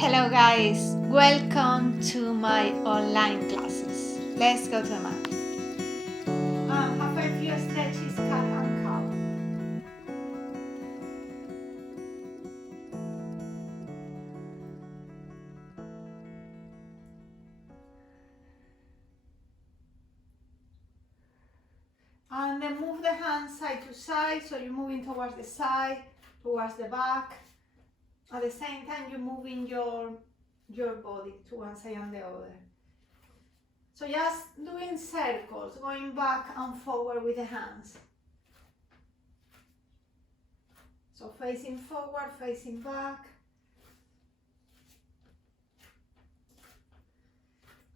Hello guys, welcome to my online classes. Let's go to the mat. Have a few stretches, cat and cow. And then move the hands side to side, so you're moving towards the side, towards the back. At the same time, you're moving your body to one side and the other. So just doing circles, going back and forward with the hands. So facing forward, facing back.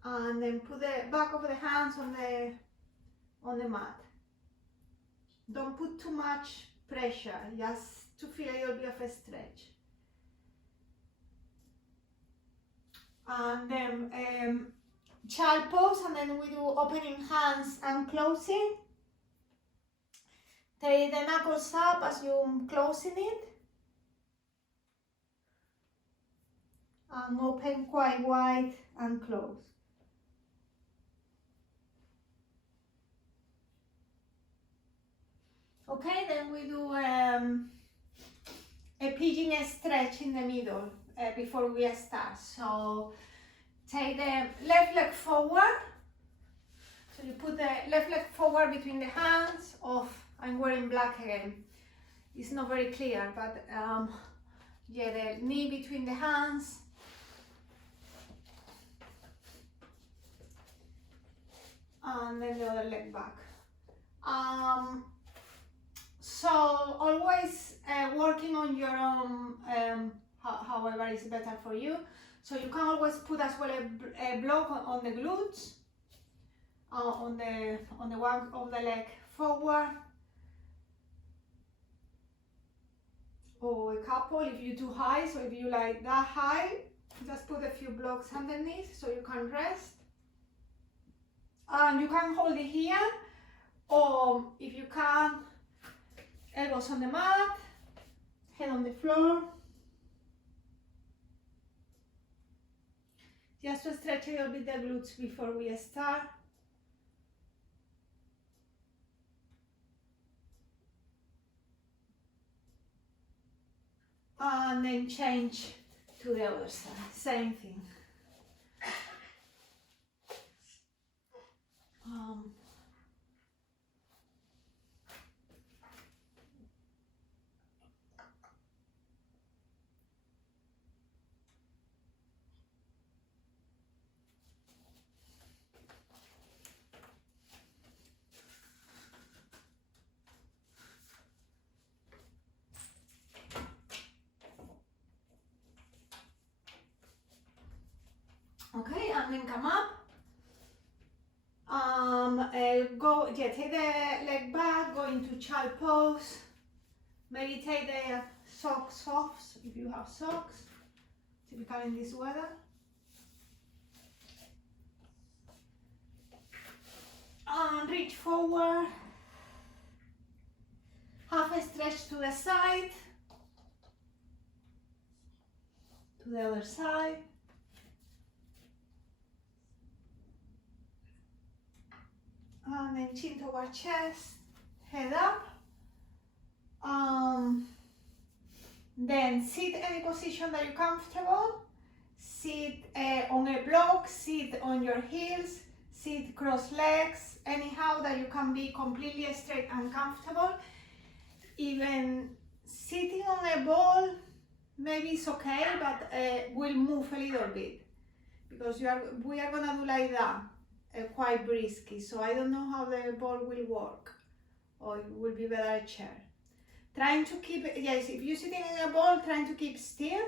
And then put the back of the hands on the mat. Don't put too much pressure, just to feel a little bit of a stretch. And then child pose, and then we do opening hands and closing. Take the knuckles up as you're closing it. And open quite wide and close. Okay, then we do a pigeon stretch in the middle before we start. So take the left leg forward. So you put the left leg forward between the hands. I'm wearing black again. It's not very clear, but yeah, the knee between the hands. And then the other leg back. So always working on your own, however is better for you. So you can always put as well a block on the glutes, on the one of the leg forward, or a couple if you're too high. So if you like that high, just put a few blocks underneath so you can rest. And you can hold it here, or if you can, elbows on the mat, head on the floor. Just to stretch a little bit the glutes before we start. And then change to the other side, same thing. Okay, and then come up. Take the leg back, go into child pose. Maybe take the socks off if you have socks, typical in this weather. And reach forward. Half a stretch to the side, to the other side. And then chin toward chest, head up. Then sit any position that you're comfortable. Sit on a block, sit on your heels, sit cross legs, anyhow that you can be completely straight and comfortable. Even sitting on a ball, maybe it's okay, but we'll move a little bit because we are gonna do like that, quite brisky. So I don't know how the ball will work, or it will be better a chair. Trying to keep, yes, if you're sitting in a ball, trying to keep still.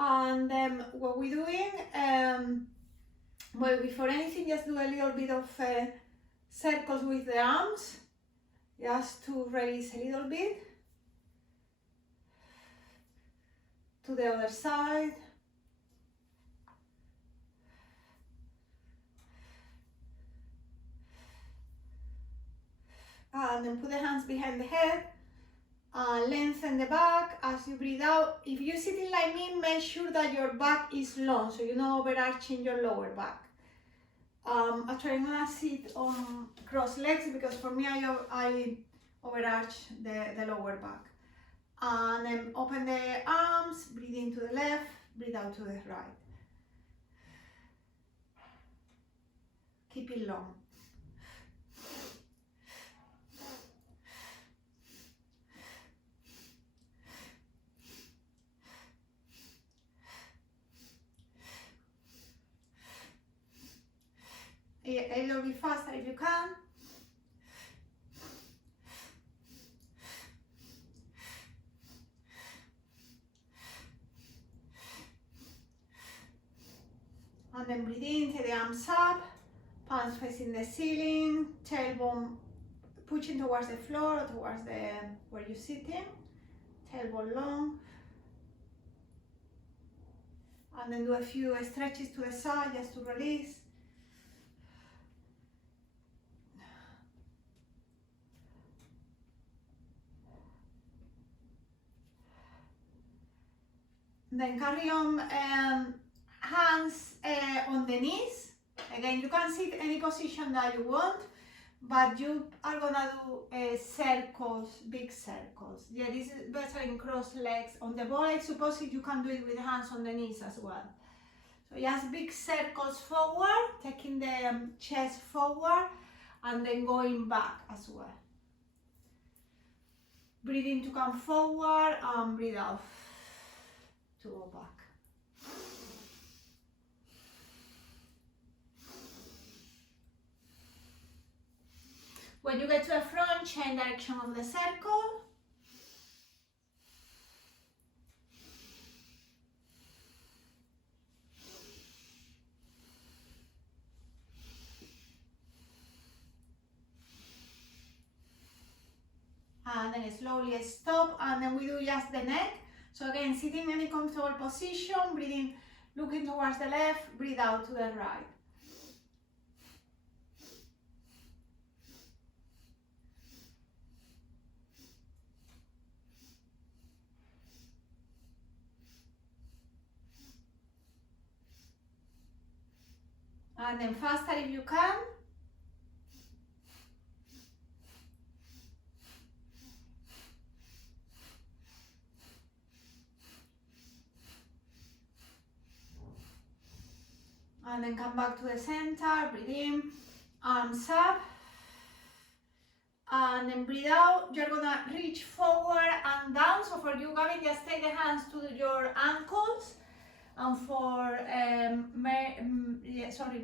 And what we're doing, well, before anything, just do a little bit of circles with the arms, just to release a little bit. To the other side. And then put the hands behind the head Lengthen the back as you breathe out. If you're sitting like me, make sure that your back is long, so you're not overarching your lower back. Actually, I'm gonna sit on cross legs because for me, I overarch the lower back. And then open the arms, breathe in to the left, breathe out to the right. Keep it long. A little bit faster if you can. And then breathe in, take the arms up, palms facing the ceiling, tailbone pushing towards the floor or towards where you're sitting, tailbone long. And then do a few stretches to the side just to release. Then carry on hands on the knees. Again, you can sit any position that you want, but you are gonna do circles, big circles. Yeah, this is better in cross legs. On the ball, I suppose you can do it with hands on the knees as well. So just big circles forward, taking the chest forward, and then going back as well. Breathe in to come forward, and breathe out to go back. When you get to the front, change direction of the circle. And then slowly stop, and then we do just the neck. So again, sitting in any comfortable position, breathing, looking towards the left, breathe out to the right. And then faster if you can. And then come back to the center, breathe in, arms up. And then breathe out. You're gonna reach forward and down. So for you, Gavin, just take the hands to your ankles. And for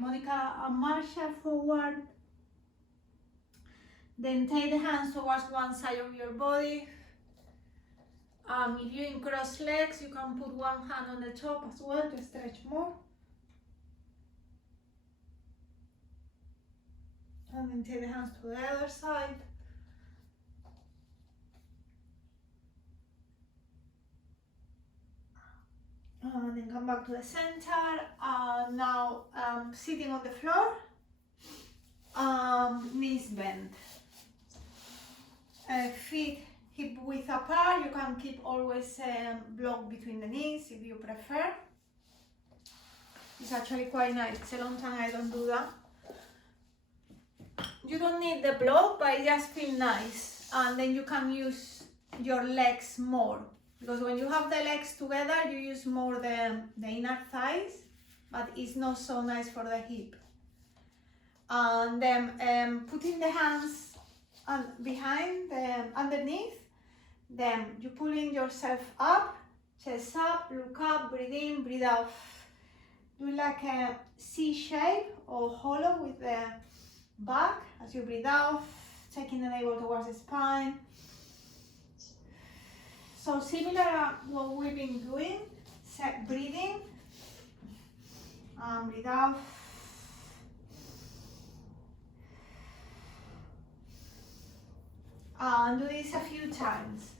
Monica and Marsha, forward. Then take the hands towards one side of your body. If you're in cross legs, you can put one hand on the top as well to stretch more. And then take the hands to the other side. And then come back to the center. Now sitting on the floor, knees bent. Feet hip width apart. You can keep always block between the knees if you prefer. It's actually quite nice. It's a long time I don't do that. You don't need the block, but it just feels nice. And then you can use your legs more. Because when you have the legs together, you use more the inner thighs, but it's not so nice for the hip. And then putting the hands behind, underneath, then you pulling yourself up, chest up, look up, breathe in, breathe out. Do like a C shape or hollow with the back as you breathe out, taking the navel towards the spine. So similar to what we've been doing, breathing, breathe out. And do this a few times.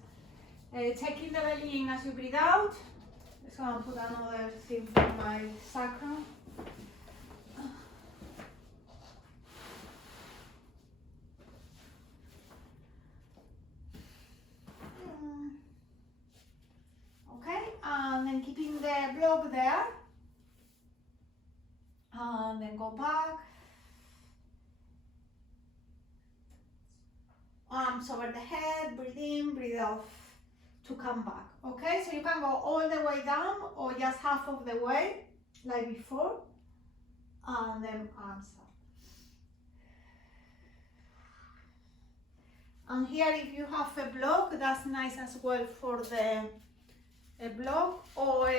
Taking the belly in as you breathe out. Just gonna put another thing for my sacrum. the block there. And then go back. Arms over the head, breathe in, breathe off to come back. Okay, so you can go all the way down or just half of the way, like before. And then arms up. And here, if you have a block, that's nice as well for the block. Or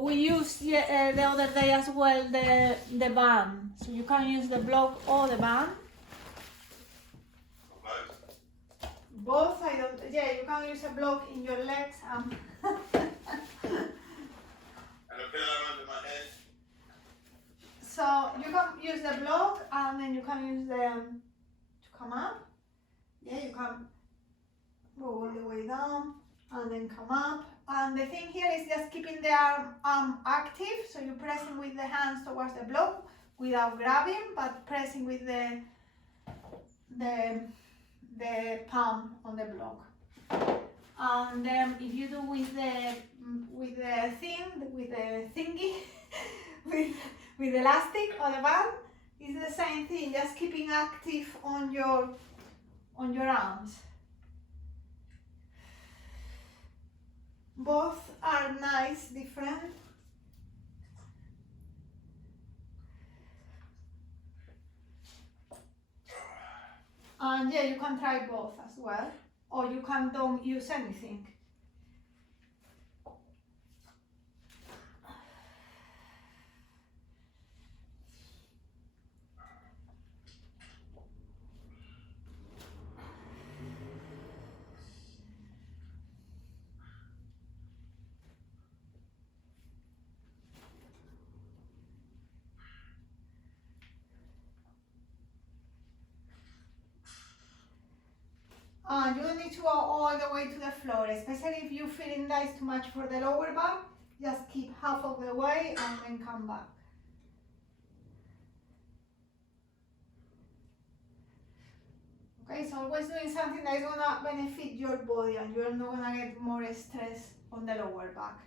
we used the other day as well the band. So you can use the block or the band. Both, yeah, you can use a block in your legs. And a pillow under my head. So you can use the block and then you can use to come up. Yeah, you can go all the way down and then come up. And the thing here is just keeping the arm active. So you're pressing with the hands towards the block without grabbing, but pressing with the palm on the block. And then if you do with the thingy, with the elastic or the band, it's the same thing. Just keeping active on your arms. Both are nice, different. And yeah, you can try both as well, or you can don't use anything. You don't need to go all the way to the floor, especially if you're feeling that is too much for the lower back. Just keep half of the way and then come back. Okay, so always doing something that is going to benefit your body and you're not going to get more stress on the lower back.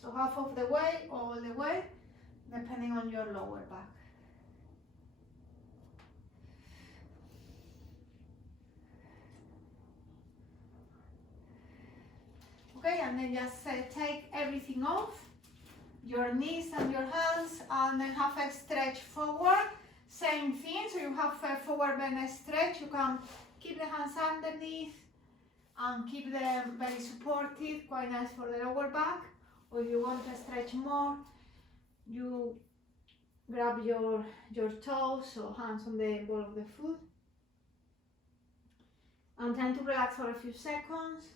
So half of the way, all the way, depending on your lower back. Okay, and then just take everything off, your knees and your hands, and then have a stretch forward. Same thing, so you have a forward bend stretch. You can keep the hands underneath and keep them very supported, quite nice for the lower back. Or if you want to stretch more, you grab your toes or hands on the ball of the foot. And try to relax for a few seconds.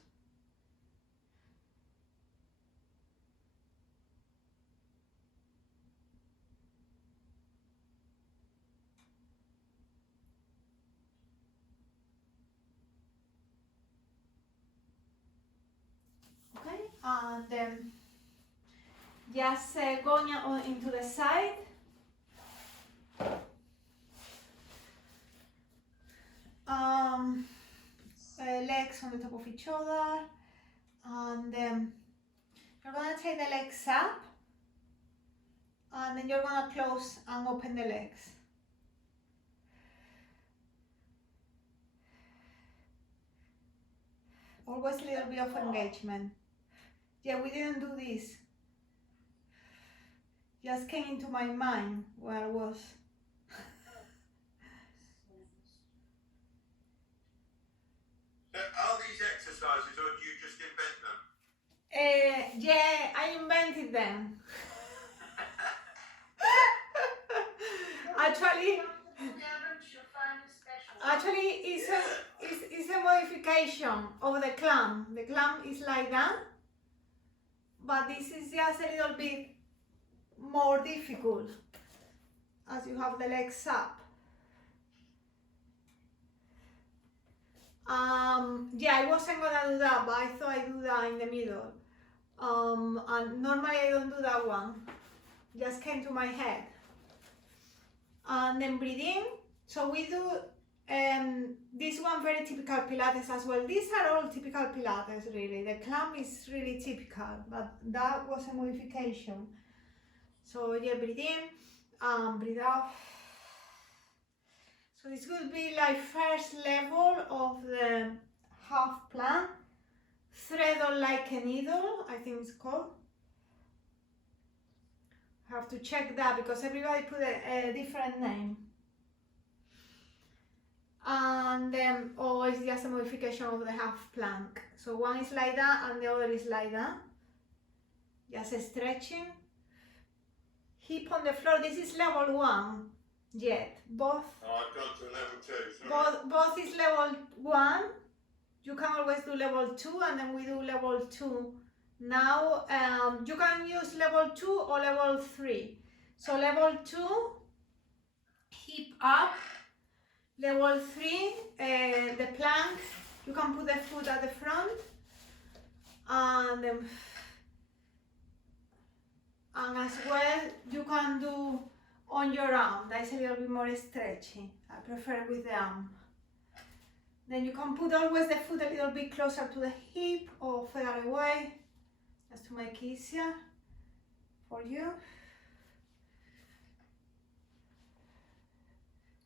And then just going into the side. Legs on the top of each other, and you're going to take the legs up, and then you're going to close and open the legs. Always a little bit of engagement. Yeah, we didn't do this. Just came into my mind where I was. Are these exercises, or do you just invent them? Yeah, I invented them. Actually, it's a modification of the clamp. The clamp is like that, but this is just a little bit more difficult as you have the legs up. Yeah, I wasn't gonna do that, but I thought I'd do that in the middle. And normally I don't do that one. Just came to my head. And then breathe in. So we do this one very typical Pilates as well. These are all typical Pilates really. The clamp is really typical, but that was a modification. So yeah, breathe in, breathe out. So this will be like first level of the half plank. Thread on like a needle, I think it's called. I have to check that because everybody put a different name. And then, or it's just a modification of the half plank. So one is like that and the other is like that. Just stretching. Hip on the floor. This is level 1 yet. Both. Oh, I've gone to level 2. Both is level 1. You can always do level 2 and then we do level 2. Now you can use level 2 or level 3. So level 2, hip up. Level 3, the plank, you can put the foot at the front and as well you can do on your arm. That's a little bit more stretchy. I prefer with the arm. Then you can put always the foot a little bit closer to the hip or further away, just to make it easier for you.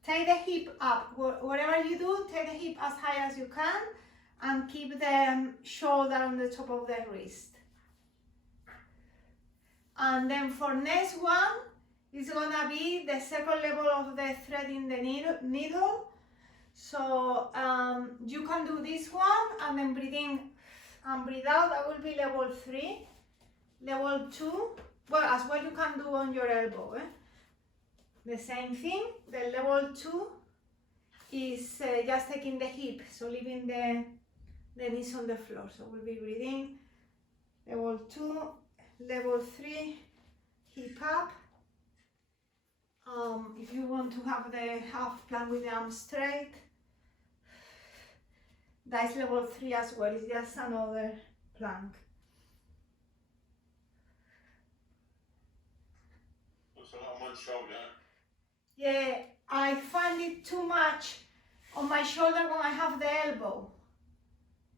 Take the hip up. Whatever you do, take the hip as high as you can and keep the shoulder on the top of the wrist. And then for next one, it's gonna be the second level of the threading the needle. So you can do this one and then breathe in and breathe out. That will be level 3. Level 2, well, as well you can do on your elbow. The same thing. The level 2 is just taking the hip, so leaving the knees on the floor. So we'll be breathing. Level 2, level 3, hip up. If you want to have the half plank with the arms straight, that's level 3 as well. It's just another plank. That's a lot on one shoulder. Yeah, I find it too much on my shoulder when I have the elbow.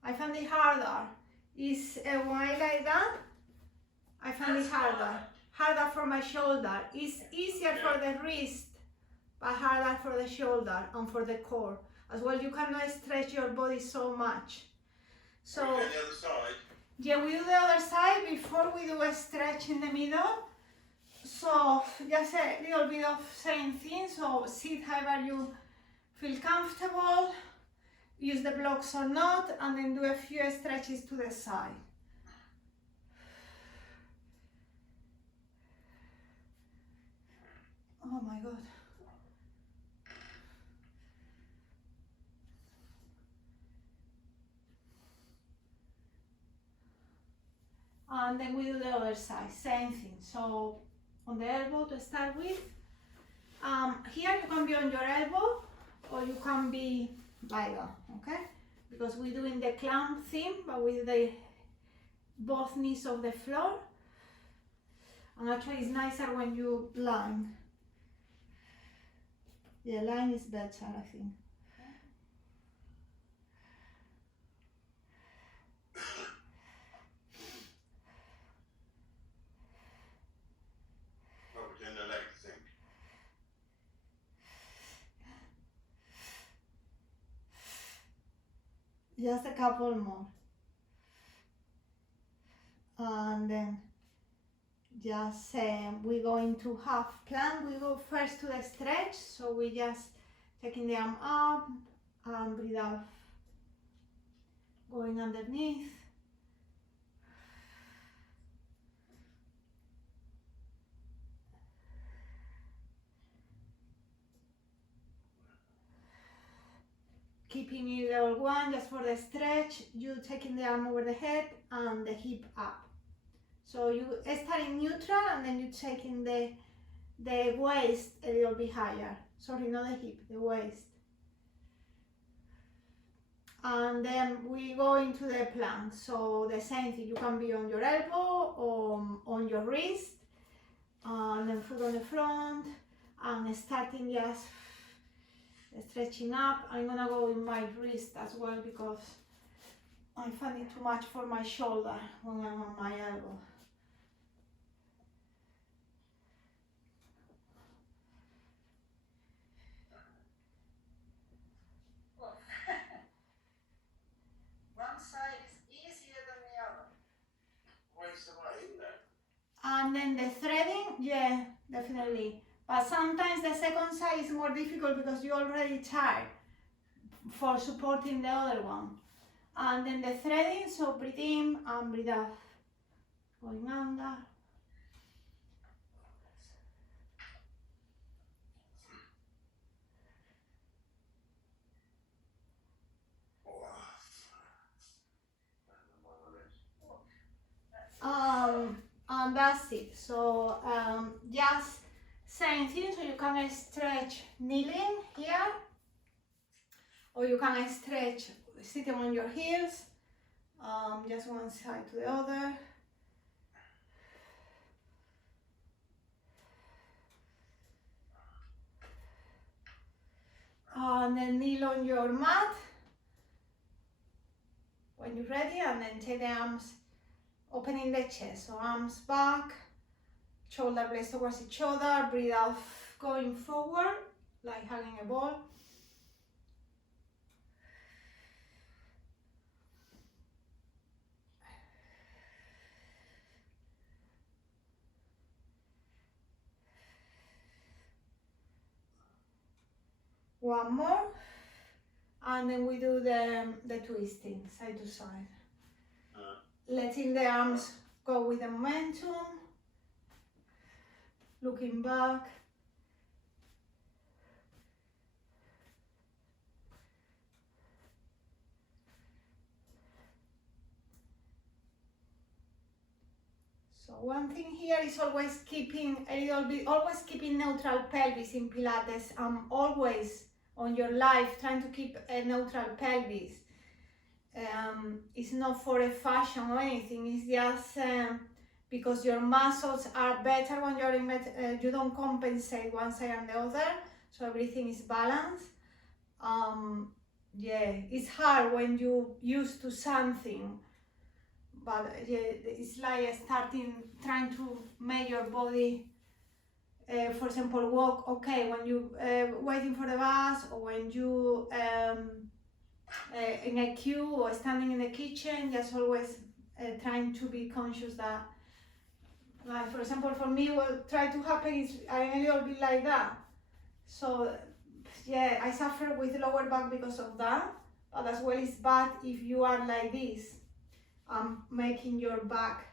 I find it harder. It's when I like that, I find it harder. Harder for my shoulder. It's easier for the wrist, but harder for the shoulder and for the core. As well, you cannot stretch your body so much. So, the other side. Yeah, we do the other side before we do a stretch in the middle. So just a little bit of same thing. So sit however you feel comfortable, use the blocks or not, and then do a few stretches to the side. Oh my God. And then we do the other side, same thing. So on the elbow to start with. Here you can be on your elbow or you can be like that, okay? Because we're doing the clamp thing, but with the both knees of the floor. And actually it's nicer when you line. Yeah, line is better, I think. Just a couple more. And then just we go into half plank. We go first to the stretch, so we just taking the arm up and breathe out, going underneath. Keeping it level 1 just for the stretch, you taking the arm over the head and the hip up. So you start in neutral and then you taking the waist a little bit higher. Sorry, not the hip, the waist. And then we go into the plank. So the same thing, you can be on your elbow or on your wrist, and then foot on the front, and starting just stretching up. I'm gonna go with my wrist as well because I find it too much for my shoulder when I'm on my elbow. One side is easier than the other. Waste away, isn't it? And then the threading, yeah, definitely. But sometimes the second side is more difficult because you're already tired for supporting the other one. And then the threading, so breathe in and breathe out. Going under. And that's it. So just same thing. So you can stretch kneeling here, or you can stretch sitting on your heels, just one side to the other. And then kneel on your mat when you're ready, and then take the arms opening the chest. So arms back, shoulder blades towards each other, breathe out, going forward, like hugging a ball. One more, and then we do the twisting side to side. Letting the arms go with the momentum, looking back. So one thing here is always keeping a little bit, always keeping neutral pelvis in Pilates. Always on your life trying to keep a neutral pelvis. It's not for a fashion or anything, it's just because your muscles are better when you're in you don't compensate one side and the other, so everything is balanced. Yeah, it's hard when you're used to something, but yeah, it's like trying to make your body, for example, walk okay when you waiting for the bus, or when you in a queue or standing in the kitchen, just always trying to be conscious that, like for example for me, what try to happen is I'm a little bit like that. So yeah, I suffer with lower back because of that, but as well it's bad if you are like this, making your back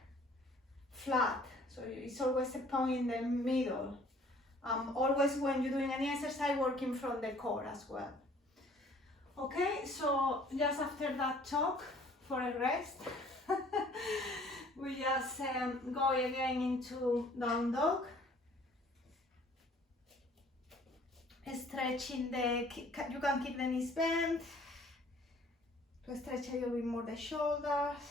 flat. So it's always a point in the middle. Always when you're doing any exercise, working from the core as well. Okay, so just after that talk for a rest, we just go again into down dog. Stretching you can keep the knees bent to stretch a little bit more the shoulders.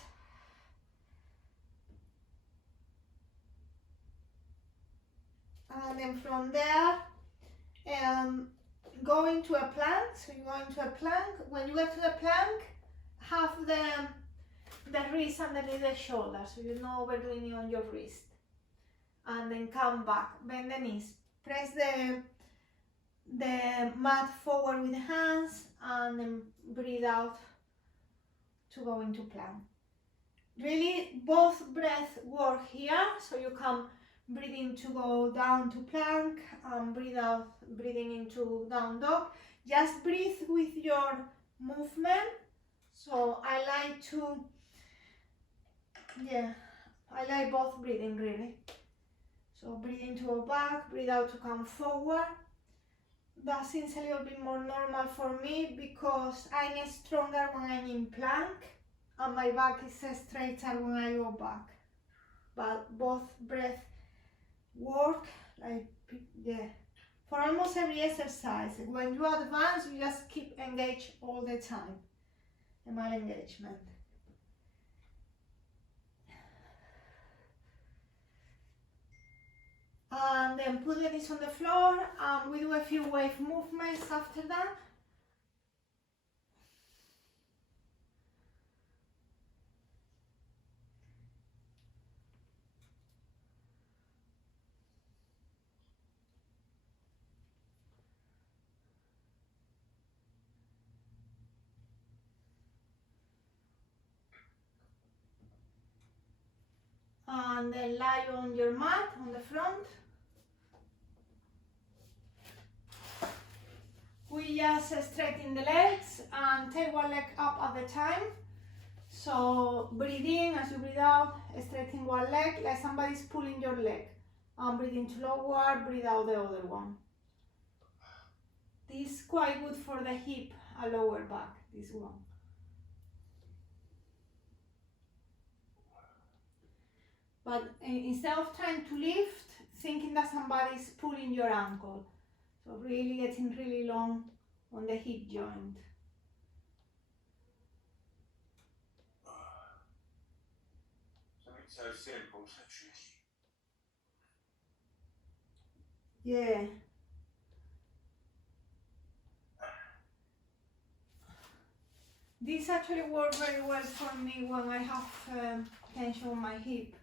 And then from there, go into a plank. So you go into a plank. When you get to the plank, have the wrist underneath the shoulder, so you're not overdoing it on your wrist. And then come back, bend the knees, press the mat forward with the hands, and then breathe out to go into plank. Really, both breath work here, so you can breathe in to go down to plank, and breathe out, breathing into down dog. Just breathe with your movement. So I like both breathing really. So breathe in to go back, breathe out to come forward. That seems a little bit more normal for me because I'm stronger when I'm in plank, and my back is straighter when I go back. But both breath work, like, yeah, for almost every exercise. When you advance, you just keep engaged all the time. Mal engagement. And then put the knees on the floor, and we do a few wave movements after that. And then lie on your mat on the front. We just straighten the legs and take one leg up at a time. So breathe in as you breathe out, straighten one leg like somebody's pulling your leg. And breathe in to lower, breathe out the other one. This is quite good for the hip and lower back, this one. But instead of trying to lift, thinking that somebody's pulling your ankle. So really getting really long on the hip joint. Something so simple, so tricky. Yeah. This actually works very well for me when I have tension on my hip.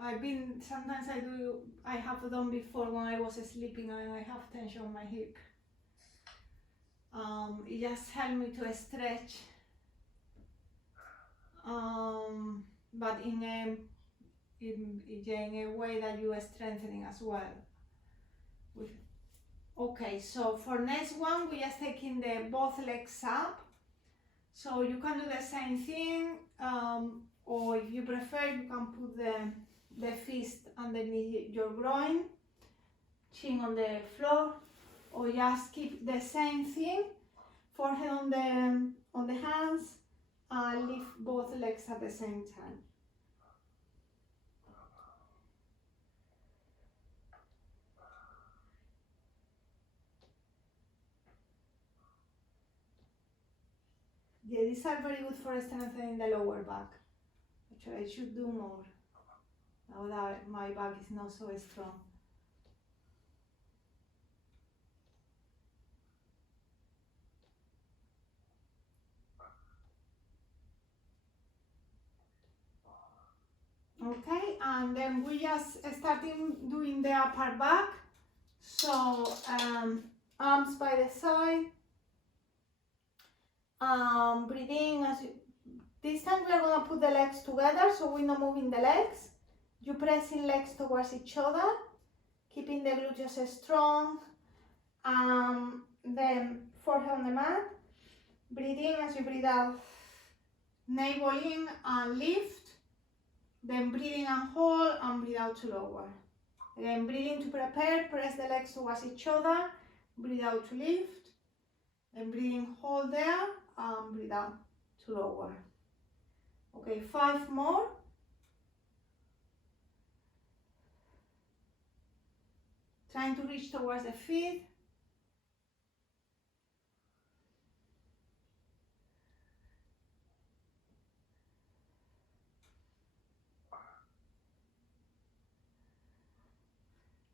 Sometimes I have done before when I was sleeping and I have tension on my hip. It just helped me to stretch, but in a way that you are strengthening as well. Okay, so for next one, we are taking the both legs up. So you can do the same thing, or if you prefer, you can put the fist underneath your groin, chin on the floor, or just keep the same thing, forehead on the hands, and lift both legs at the same time. Yeah, these are very good for strengthening the lower back. Actually, I should do more, now that my back is not so strong. Okay, and then we just starting doing the upper back. So arms by the side. Breathe in as you. This time we are gonna put the legs together, so we're not moving the legs. You pressing legs towards each other, keeping the glutes strong. Then forehead on the mat. Breathe in as you breathe out. Navel in and lift. Then breathe in and hold, and breathe out to lower. Again, breathe in to prepare, press the legs towards each other, breathe out to lift. Then breathe in, hold there, and breathe out to lower. Okay, 5 more. Trying to reach towards the feet.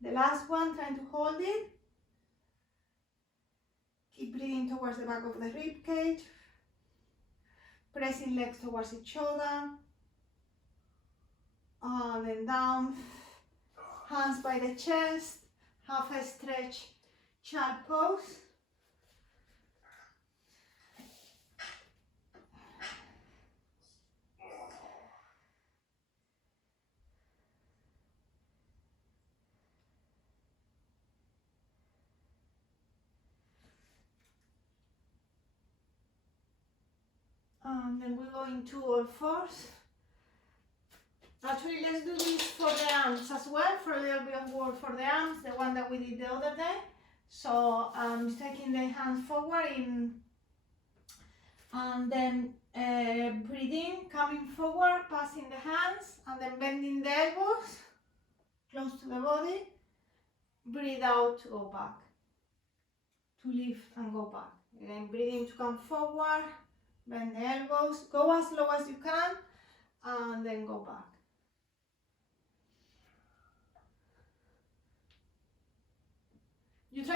The last one, trying to hold it. Keep breathing towards the back of the rib cage. Pressing legs towards each other. And then down. Hands by the chest. Half a stretch, child pose. And then we go into all fours. Actually, let's do this for the arms as well, for a little bit of work for the arms, the one that we did the other day. So I'm taking the hands forward in, and then breathing, coming forward, passing the hands, and then bending the elbows, close to the body. Breathe out to go back, to lift and go back. Again, breathing to come forward, bend the elbows, go as low as you can, and then go back.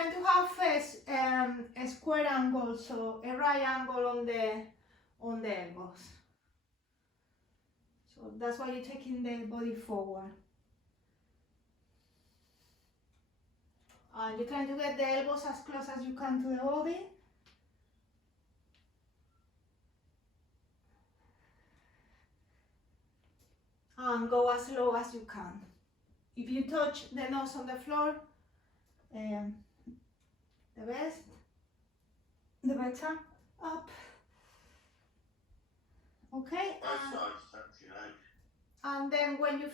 trying to have a square angle, so a right angle on the elbows. So that's why you're taking the body forward. And you're trying to get the elbows as close as you can to the body. And go as low as you can. If you touch the nose on the floor, the best, the better. Up. Okay. And then when you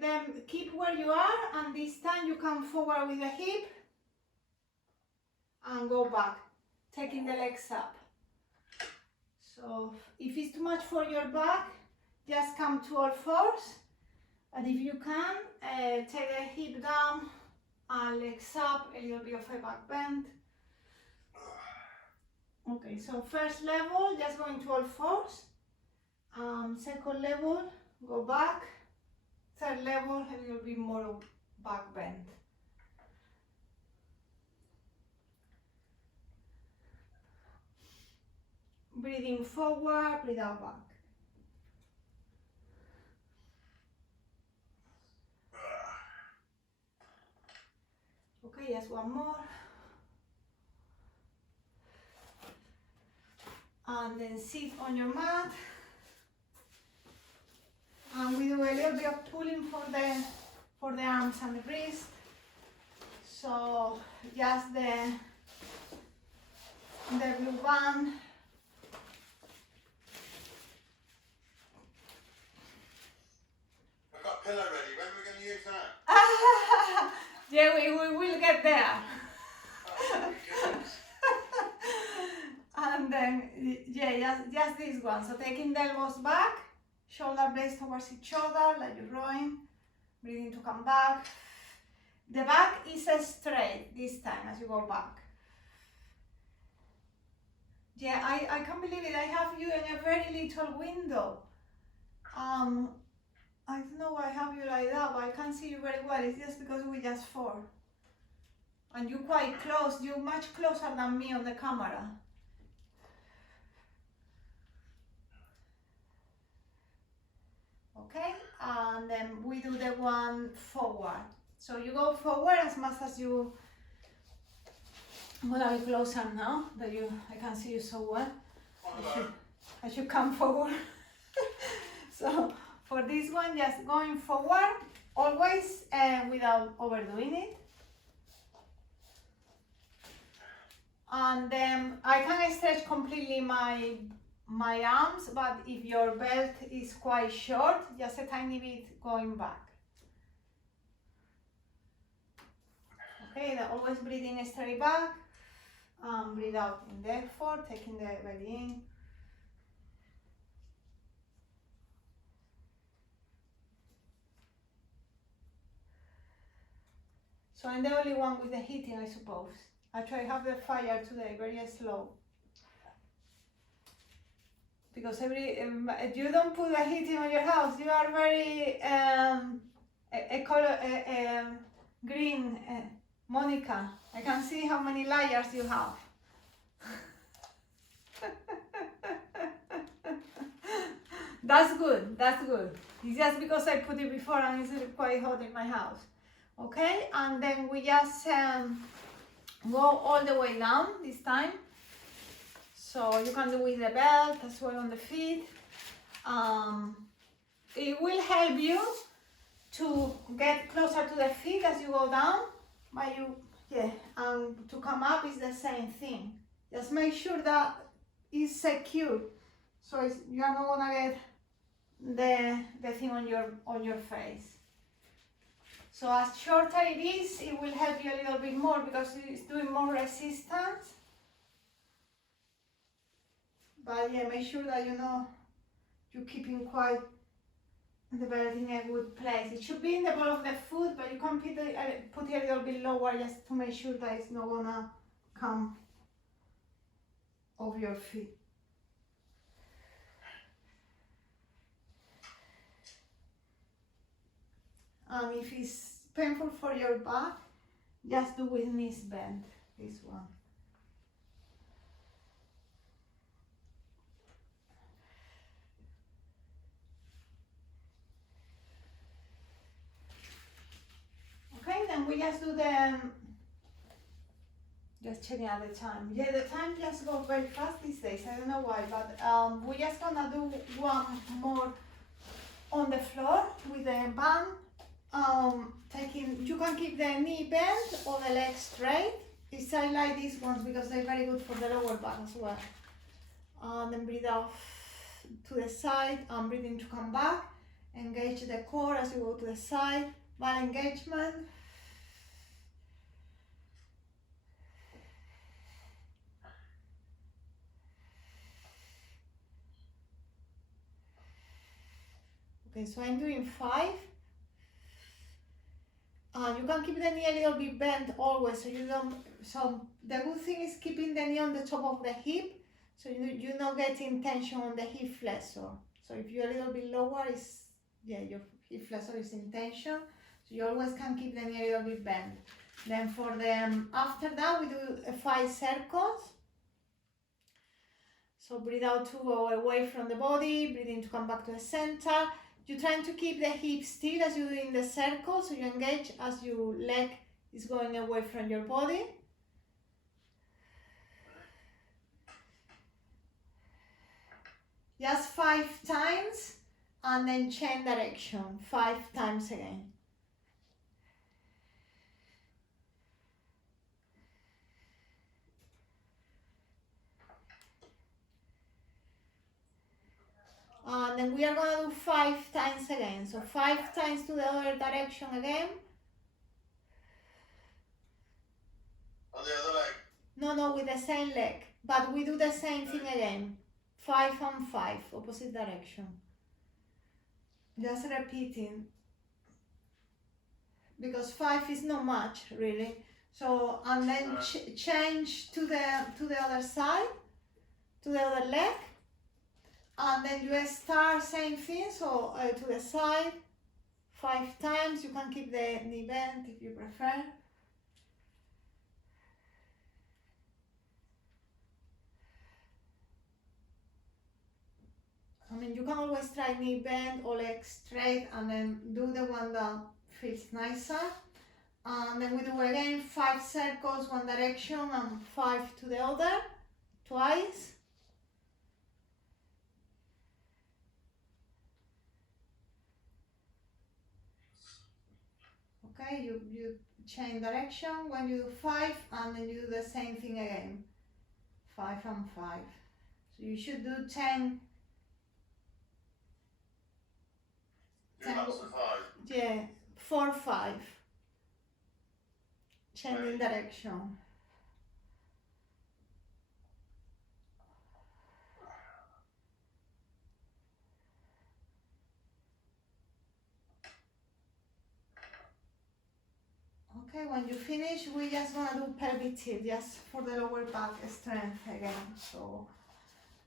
then keep where you are, and this time you come forward with the hip and go back, taking the legs up. So if it's too much for your back, just come to all fours. And if you can, take the hip down and legs up, a little bit of a back bend. Okay, so first level, just going to all fours. Second level, go back. Third level, a little bit more of back bend. Breathing forward, breathe out back. Okay, just one more. And then sit on your mat. And we do a little bit of pulling for the arms and the wrist. So just the blue band. I've got a pillow ready. When are we going to use that? Yeah, we will get there. Oh, goodness. And then, yeah, just this one. So taking the elbows back, shoulder blades towards each other, like you're rowing. Breathing to come back. The back is straight this time as you go back. Yeah, I can't believe it. I have you in a very little window. I don't know why I have you like that, but I can't see you very well. It's just because we're just four. And you're quite close. You're much closer than me on the camera. Okay, and then we do the one forward. So you go forward as much as you. I'm gonna be closer now that I can see you so well. I should come forward. So for this one, just going forward, always without overdoing it. And then I can stretch completely my arms, but if your belt is quite short, just a tiny bit going back. Okay, then always breathing straight back. Breathe out in the four, taking the belly in. So I'm the only one with the heating, I suppose. I try to have the fire today, very slow. Because you don't put the heating on your house. You are very green, Monica. I can see how many layers you have. That's good, that's good. It's just because I put it before and it's quite hot in my house. Okay, and then we just go all the way down this time. So you can do with the belt as well on the feet. It will help you to get closer to the feet as you go down. But to come up is the same thing. Just make sure that it's secure, so you are not gonna get the thing on your face. So as shorter it is, it will help you a little bit more because it's doing more resistance. But yeah, make sure that you're keeping quite the belt in a good place. It should be in the ball of the foot, but you can put it a little bit lower just to make sure that it's not gonna come off your feet. And if it's painful for your back, just do with knees bent. this one. Okay, then we just do the, just checking out the time. Yeah, the time just goes very fast these days. I don't know why, but we're just gonna do one more on the floor with the band. You can keep the knee bent or the legs straight. I like these ones because they're very good for the lower back as well. Then breathe out to the side and breathe in to come back. Engage the core as you go to the side. Ball engagement. Okay, so I'm doing 5. You can keep the knee a little bit bent always, so you don't. So the good thing is keeping the knee on the top of the hip, so you're not getting tension on the hip flexor. So if you're a little bit lower, your hip flexor is in tension. So you always can keep the knee a little bit bent. Then for the after that, we do 5 circles. So breathe out to go away from the body. Breathe in to come back to the center. You're trying to keep the hips still as you do in the circle, so you engage as your leg is going away from your body. Just 5 times and then change direction 5 times again. And then we are going to do 5 times again. So 5 times to the other direction again. On the other leg? No, with the same leg. But we do the same thing again. 5 and 5, opposite direction. Just repeating. Because 5 is not much, really. So, and then change to the other side, to the other leg. And then you start same thing, so to the side 5 times. You can keep the knee bent if you prefer. I mean, you can always try knee bend or leg straight and then do the one that feels nicer. And then we do again 5 circles one direction and 5 to the other, twice. Okay, you change direction when you do 5 and then you do the same thing again. 5 and 5. So you should do 10. Lots of 5. Yeah, 4, 5. Changing direction. Okay, when you finish, we just gonna do pelvic tilt, just for the lower back strength again. So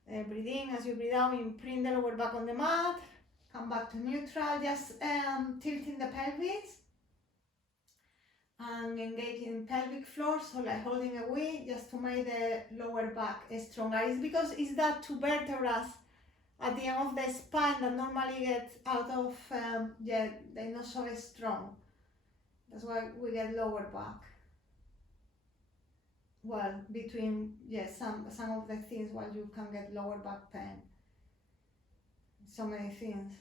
breathe in as you breathe out, imprint the lower back on the mat, come back to neutral, just tilting the pelvis and engaging pelvic floor, so like holding a weight just to make the lower back stronger. It's because it's that 2 vertebrae at the end of the spine that normally get out of, they're not so strong. That's why we get lower back. Well, between, some of the things why you can get lower back pain. So many things.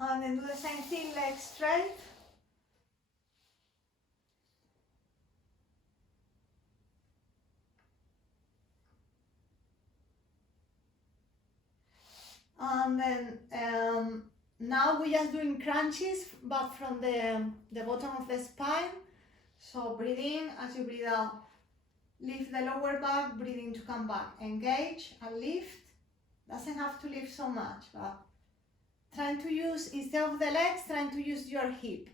And then do the same thing, legs straight. And then now we're just doing crunches, but from the bottom of the spine. So breathe in as you breathe out. Lift the lower back, breathe in to come back. Engage and lift. Doesn't have to lift so much, but trying to use, instead of the legs, trying to use your hip.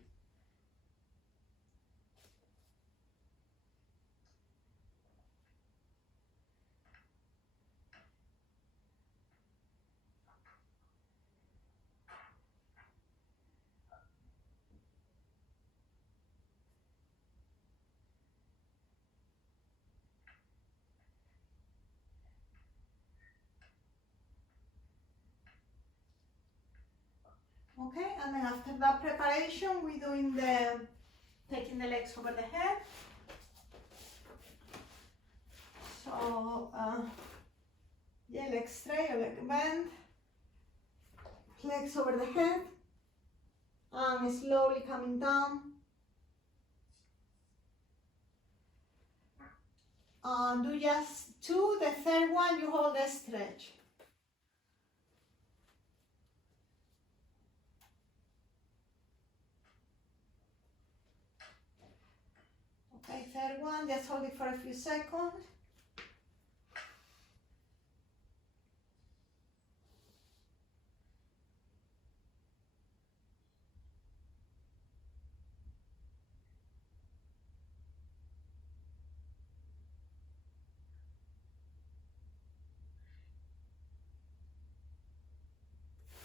Okay, and then after that preparation, we're doing taking the legs over the head. So, yeah, legs straight or leg bend, legs over the head, and slowly coming down. Do just 2, the third one you hold a stretch. Okay, third one, just hold it for a few seconds.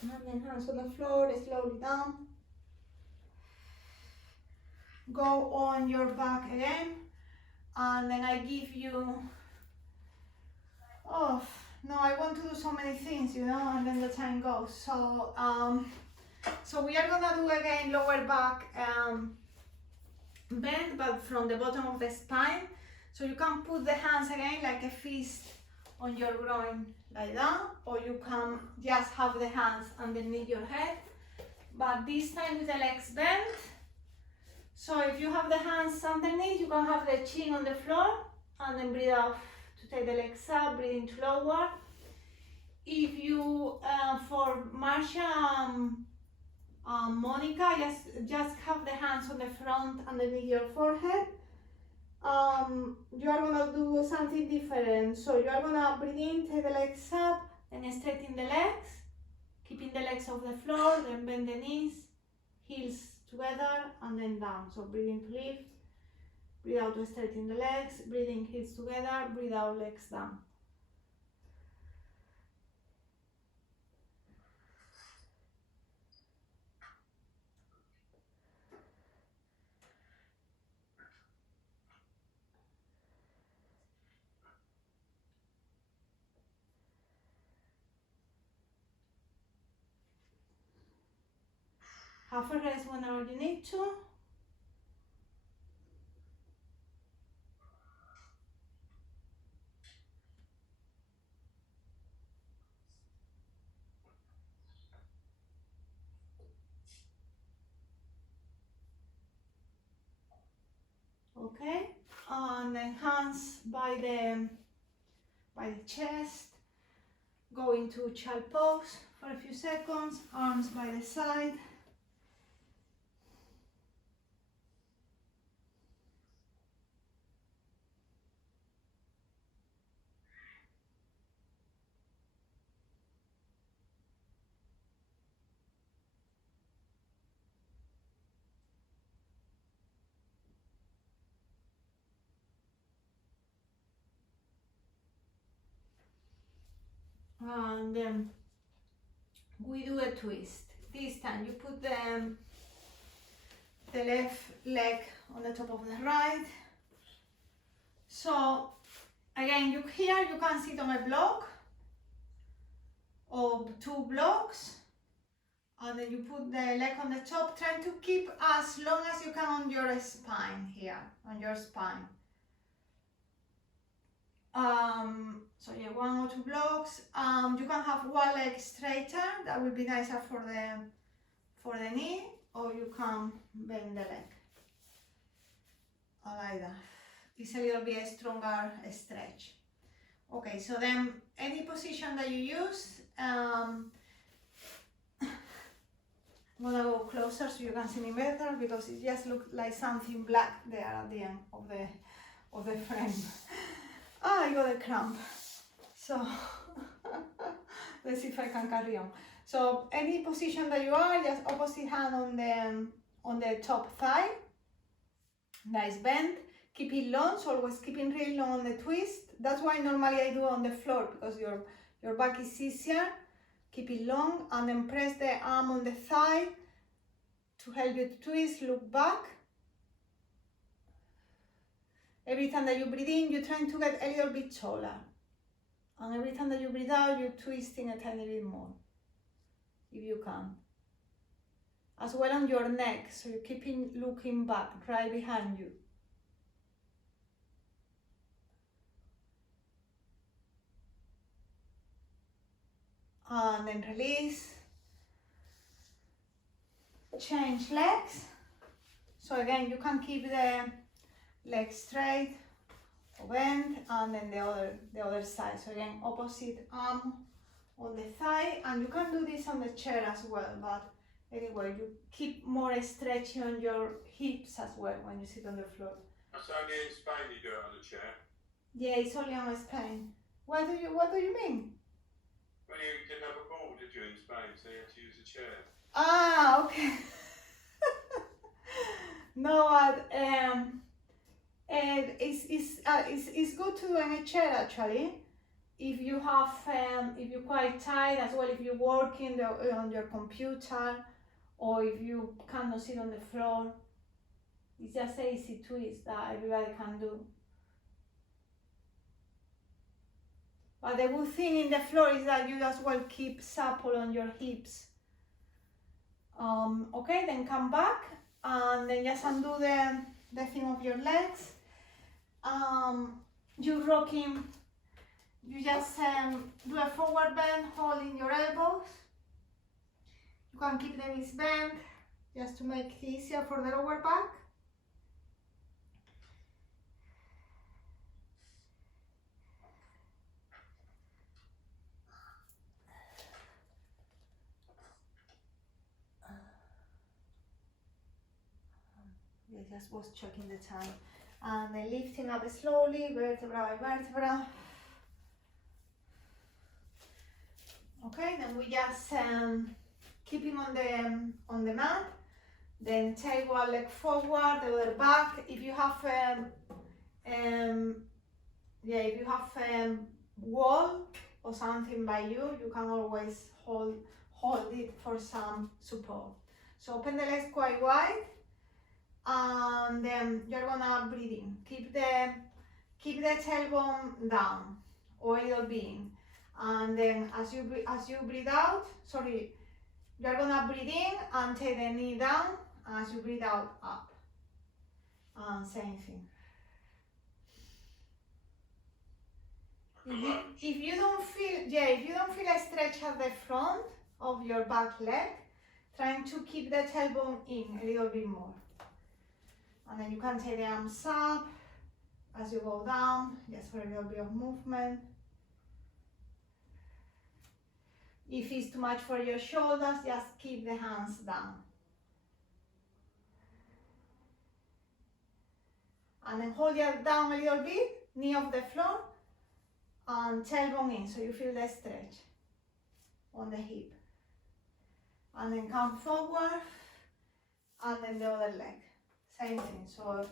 And then hands on the floor, slowly down. Go on your back again. And then I give you, oh, no, I want to do so many things, you know, and then the time goes. So we are gonna do again lower back bend, but from the bottom of the spine. So you can put the hands again like a fist on your groin like that, or you can just have the hands underneath your head, but this time with the legs bent. So if you have the hands underneath, you can have the chin on the floor and then breathe out to take the legs up, breathe into lower. If you, for Marsha, Monica, just have the hands on the front underneath your forehead. You are gonna do something different. So you are gonna breathe in, take the legs up, and straighten the legs, keeping the legs off the floor, then bend the knees, heels together, and then down. So breathe in to lift, breathe out to straighten the legs, breathe in, heels together, breathe out, legs down. Have a rest whenever you need to. Okay, and then hands by the chest, go into child pose for a few seconds, arms by the side. And then we do a twist. This time you put the left leg on the top of the right. So again, here you can sit on a block or 2 blocks, and then you put the leg on the top, trying to keep as long as you can on your spine here, on your spine. So yeah, 1 or 2 blocks. You can have one leg straighter, that will be nicer for the knee, or you can bend the leg. I like that. It's a little bit stronger stretch. Okay, so then any position that you use, I'm gonna go closer so you can see me better, because it just looks like something black there at the end of the frame. I got a cramp. So let's see if I can carry on. So any position that you are, just opposite hand on the top thigh. Nice bend. Keep it long, so always keeping really long on the twist. That's why normally I do on the floor, because your back is easier. Keep it long, and then press the arm on the thigh to help you to twist. Look back. Every time that you breathe in, you're trying to get a little bit taller. And every time that you breathe out, you're twisting a tiny bit more, if you can. as well on your neck, so you're keeping looking back, right behind you. And then release. Change legs. So again, you can keep the legs straight or bend, and then the other side. So again, opposite arm on the thigh, and you can do this on the chair as well, but anyway, you keep more stretchy on your hips as well when you sit on the floor. That's only in Spain you do it on the chair. Yeah, it's only on Spain. What do you mean? Well, you didn't have a ball, did you, in Spain, so you had to use a chair. Ah, okay. No, but it's good to do in a chair actually. If you have, if you're quite tired as well, if you're working on your computer, or if you cannot sit on the floor, it's just an easy twist that everybody can do. But the good thing in the floor is that you as well keep supple on your hips. Okay, then come back and then just undo the thing of your legs. You're rocking. You just do a forward bend, holding your elbows. You can keep the knees bent just to make it easier for the lower back. I just was checking the time. And then lifting up slowly, vertebra by vertebra. Okay, then we just keeping on the mat. Then take one leg forward, the other back. If you have wall or something by you, you can always hold it for some support. So open the legs quite wide, and then you're gonna breathe in. Keep the tailbone down or it'll be in. And then as you breathe out, you're gonna breathe in and take the knee down. As you breathe out, up. And same thing. If you don't feel a stretch at the front of your back leg, trying to keep the tailbone in a little bit more. And then you can take the arms up as you go down, just for a little bit of movement. If it's too much for your shoulders, just keep the hands down. And then hold it down a little bit, knee off the floor, and tailbone in, so you feel the stretch on the hip. And then come forward, and then the other leg. Same thing. So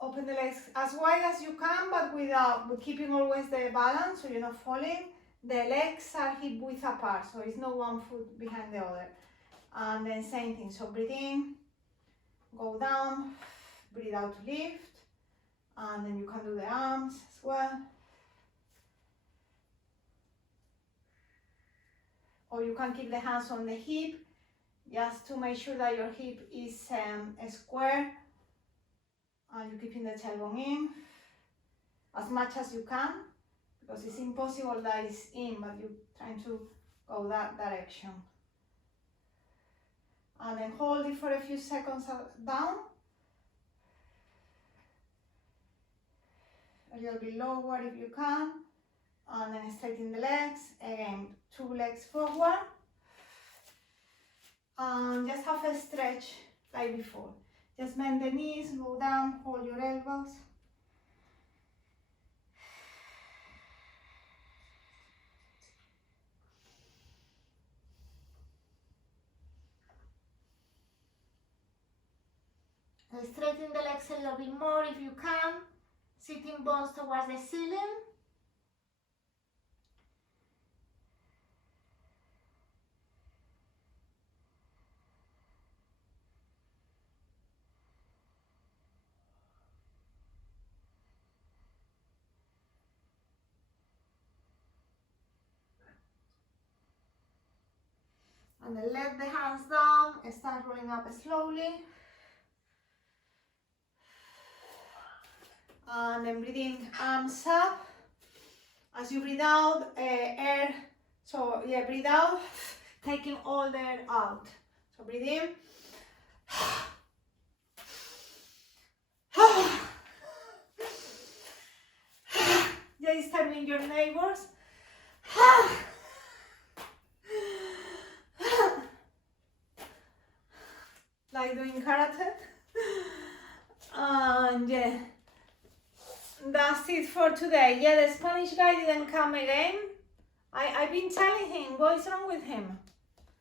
open the legs as wide as you can, but keeping always the balance, so you're not falling. The legs are hip width apart, so it's not one foot behind the other. And then same thing. So breathe in, go down, breathe out to lift, and then you can do the arms as well. Or you can keep the hands on the hip, just to make sure that your hip is square, and you're keeping the tailbone in as much as you can, because it's impossible that it's in, but you're trying to go that direction. And then hold it for a few seconds down. A little bit lower if you can. And then straighten the legs. Again, 2 legs forward. And just have a stretch like before. Just bend the knees, go down, hold your elbows. Straighten the legs a little bit more if you can. Sitting bones towards the ceiling. and then let the hands down and start rolling up slowly. And then breathe in, arms up. As you breathe out, air, so yeah, breathe out, taking all the air out. So breathe in. Yeah, disturbing your neighbors. Like doing karate. And yeah, that's it for today. Yeah, the Spanish guy didn't come again. I've been telling him, what is wrong with him?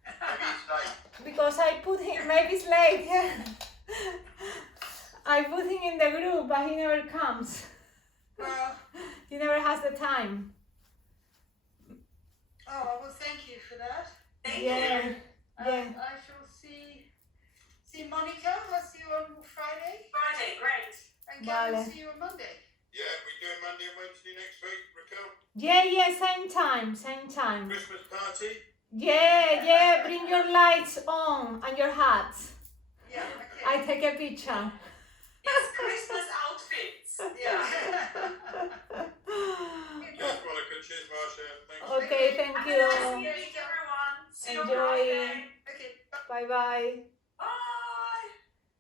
Maybe it's late. Because I put him, maybe it's late. I put him in the group, but he never comes. Well, He never has the time. oh, well, thank you for that. Yeah, yeah. I shall see Monica. I'll see you on Friday. Friday, great. And Gavin, Vale. see you on Monday. Yeah, we doing Monday and Wednesday next week, Raquel? Yeah, same time, same time. Christmas party? Yeah, bring your lights on and your hats. Yeah, okay. I take a picture. It's Christmas outfits. Yeah. Cheers, Monica. Cheers, Marsha. Thanks. Okay, thank Have a nice you. evening, everyone. See you on Enjoy. Friday. Okay. Bye bye.